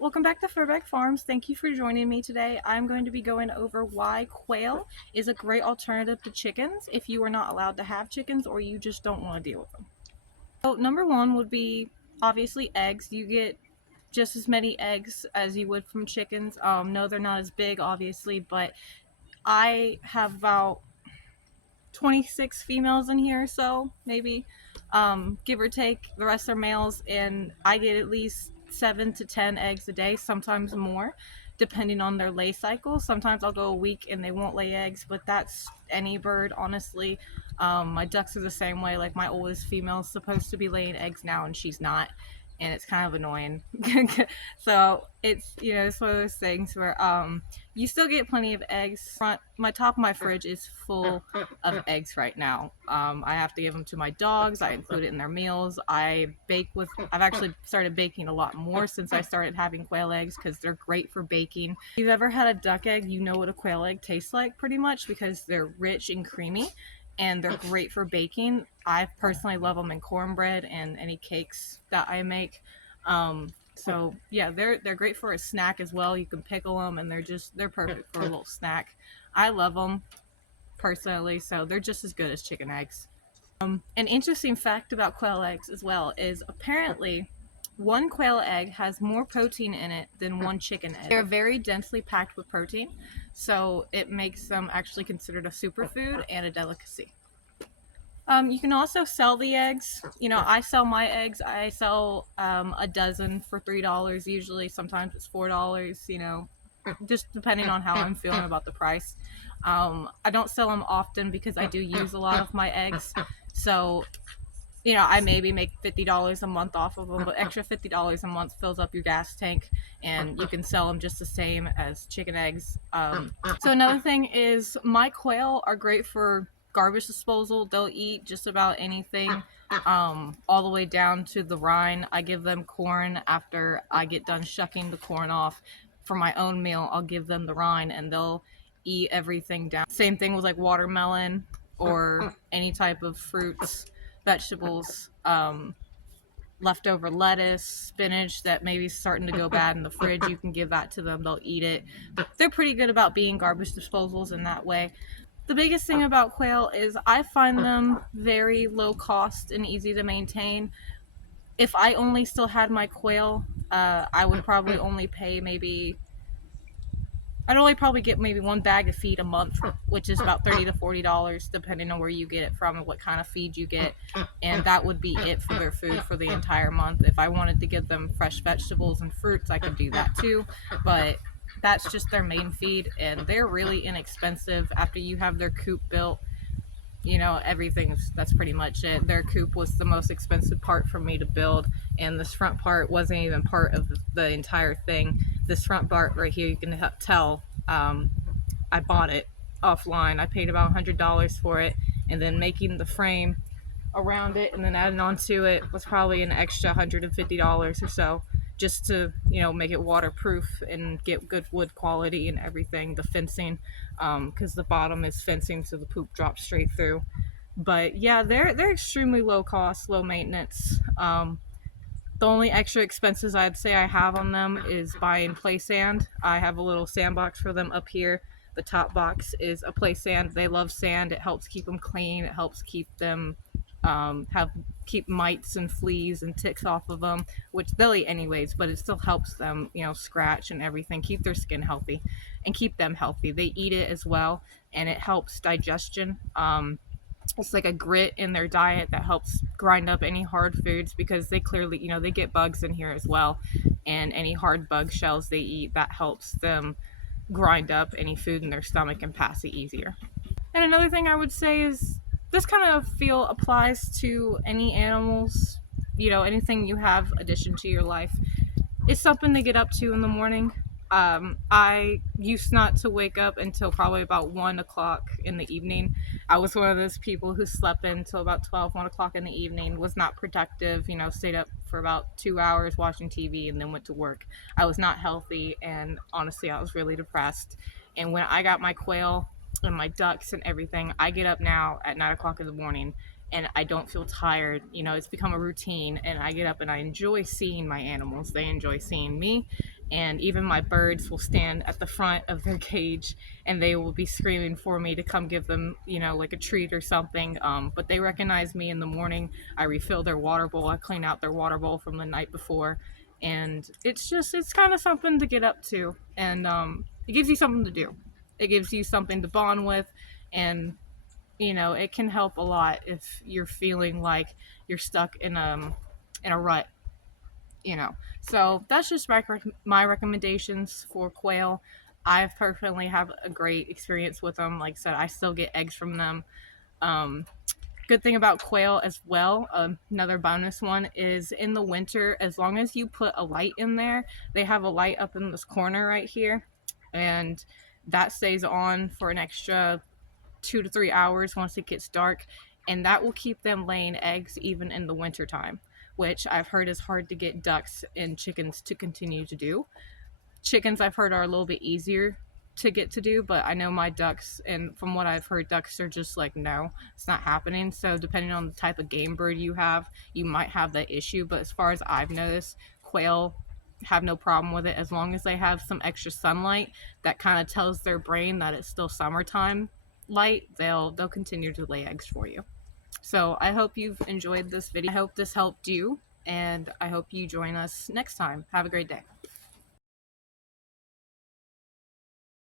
welcome back to Furbeck Farms. Thank you for joining me today. I'm going to be going over why quail is a great alternative to chickens if you are not allowed to have chickens or you just don't want to deal with them. So number one would be obviously eggs. You get just as many eggs as you would from chickens. No, they're not as big obviously, but I have about 26 females in here, so maybe give or take. The rest are males, and I get at least 7 to 10 eggs a day, sometimes more, depending on their lay cycle. Sometimes I'll go a week and they won't lay eggs, but that's any bird, honestly. My ducks are the same way. Like, my oldest female is supposed to be laying eggs now, and she's not, and it's kind of annoying. So it's, it's one of those things where you still get plenty of eggs. My top of my fridge is full of eggs right now. I have to give them to my dogs. I include it in their meals. I've actually started baking a lot more since I started having quail eggs because they're great for baking. If you've ever had a duck egg, you know what a quail egg tastes like pretty much, because they're rich and creamy and they're great for baking. I personally love them in cornbread and any cakes that I make. So yeah, they're great for a snack as well. You can pickle them and they're perfect for a little snack. I love them personally, so they're just as good as chicken eggs. An interesting fact about quail eggs as well is apparently one quail egg has more protein in it than one chicken egg. They're very densely packed with protein, so it makes them actually considered a superfood and a delicacy. You can also sell the eggs. I sell my eggs. I sell a dozen for $3 usually. Sometimes it's $4, just depending on how I'm feeling about the price. I don't sell them often because I do use a lot of my eggs. So, I maybe make $50 a month off of them, but extra $50 a month fills up your gas tank, and you can sell them just the same as chicken eggs. So another thing is my quail are great for garbage disposal. They'll eat just about anything, all the way down to the rind. I give them corn after I get done shucking the corn off. For my own meal, I'll give them the rind and they'll eat everything down. Same thing with like watermelon or any type of fruits, vegetables, leftover lettuce, spinach that maybe is starting to go bad in the fridge. You can give that to them. They'll eat it. They're pretty good about being garbage disposals in that way. The biggest thing about quail is I find them very low cost and easy to maintain. If I only still had my quail, I would probably only pay I'd only probably get maybe one bag of feed a month, which is about $30 to $40, depending on where you get it from and what kind of feed you get. And that would be it for their food for the entire month. If I wanted to give them fresh vegetables and fruits, I could do that too. But that's just their main feed, and they're really inexpensive. After you have their coop built, that's pretty much it. Their coop was the most expensive part for me to build, and this front part wasn't even part of the entire thing. This front part right here, you can tell I bought it offline. I paid about $100 for it, and then making the frame around it and then adding on to it was probably an extra $150 or so, just to make it waterproof and get good wood quality and everything. The fencing, because the bottom is fencing, so the poop drops straight through. But yeah, they're extremely low cost, low maintenance. The only extra expenses I'd say I have on them is buying play sand. I have a little sandbox for them up here. The top box is a play sand. They love sand. It helps keep them clean. It helps keep them keep mites and fleas and ticks off of them, which they'll eat anyways, but it still helps them, scratch and everything, keep their skin healthy and keep them healthy. They eat it as well, and it helps digestion. It's like a grit in their diet that helps grind up any hard foods, because they clearly, they get bugs in here as well, and any hard bug shells they eat, that helps them grind up any food in their stomach and pass it easier. And another thing I would say is this kind of feel applies to any animals, anything you have addition to your life. It's something to get up to in the morning. I used not to wake up until probably about 1 o'clock in the evening. I was one of those people who slept until about 1 o'clock in the evening, was not productive, stayed up for about 2 hours watching TV and then went to work. I was not healthy, and honestly, I was really depressed. And when I got my quail and my ducks and everything, I get up now at 9 o'clock in the morning and I don't feel tired. It's become a routine, and I get up and I enjoy seeing my animals. They enjoy seeing me, and even my birds will stand at the front of their cage and they will be screaming for me to come give them, you know, like a treat or something. But they recognize me in the morning. I refill their water bowl, I clean out their water bowl from the night before, and it's kind of something to get up to, and it gives you something to do. It gives you something to bond with, and you know, it can help a lot if you're feeling like you're stuck in a rut, you know. So that's just my recommendations for quail. I personally have a great experience with them. Like I said, I still get eggs from them. Um, Good thing about quail as well, another bonus one, is in the winter, as long as you put a light in there, they have a light up in this corner right here, and that stays on for an extra 2 to 3 hours once it gets dark, and that will keep them laying eggs even in the winter time, which I've heard is hard to get ducks and chickens to continue to do. Chickens, I've heard, are a little bit easier to get to do, but I know my ducks, and from what I've heard, ducks are just like, no, it's not happening. So depending on the type of game bird you have, you might have that issue. But as far as I've noticed, quail have no problem with it as long as they have some extra sunlight that kind of tells their brain that it's still summertime light. They'll continue to lay eggs for you. So I hope you've enjoyed this video. I hope this helped you, and I hope you join us next time. Have a great day.